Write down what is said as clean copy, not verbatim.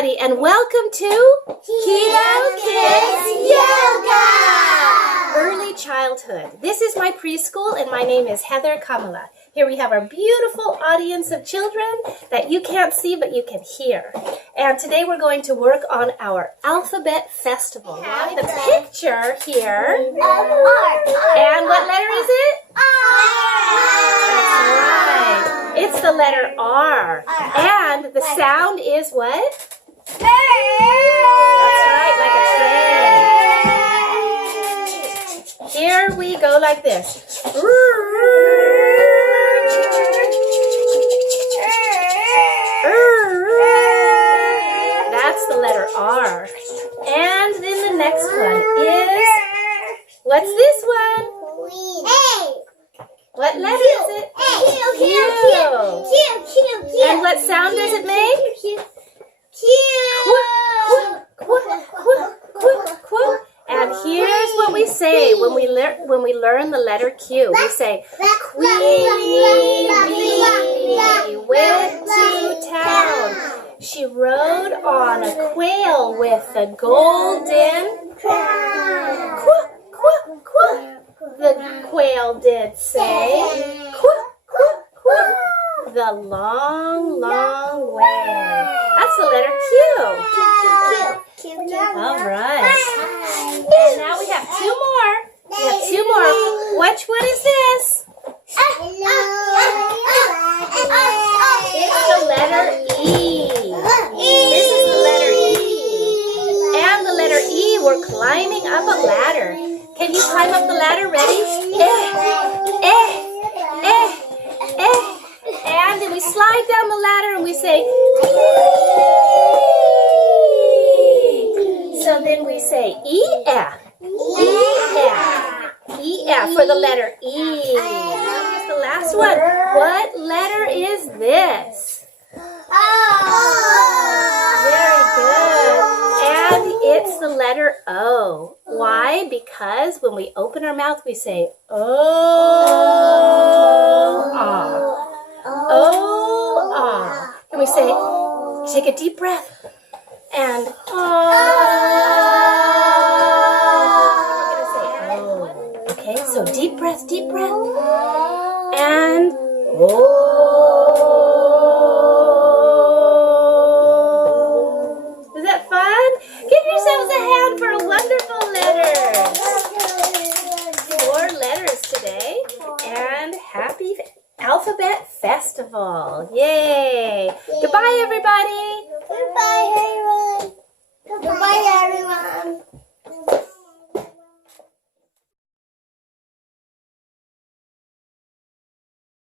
everybody, and welcome to KiDo Kids Yoga! Early childhood. This is my preschool, and my name is Kamala. Here we have our beautiful audience of children that you can't see, but you can hear. And today we're going to work on our alphabet festival. The picture here. And what letter is it? That's right. It's the letter R. And the sound is what? That's right, like a train. Here we go like this. That's the letter R. And then the next one is, what's this one? What letter is it? Q. And what sound does it make? Qu. And here's what we say when we learn the letter Q. We say, Queenie bee went to town. She rode on a quail with a golden crown. The quail did say, the long, long way. That's the letter Q. All right. And now we have two more. Which one is this? It's the letter E. This is the letter E. And the letter E, we're climbing up a ladder. Can you climb up the ladder? Ready? And then we slide down the ladder and we say, so then we say E-F. E-F for the letter E. Here's the last one. What letter is this? Very good. And it's the letter O. Why? Because when we open our mouth, we say, oh, ah. Oh, ah. And we say, take a deep breath. And, ah. We're going to say, oh. Okay, so deep breath. And, oh. Is that fun? Give yourselves a hand for a wonderful letter. 4 letters today. And happy Alphabet Festival. Yay. Goodbye, everybody. Goodbye, everyone.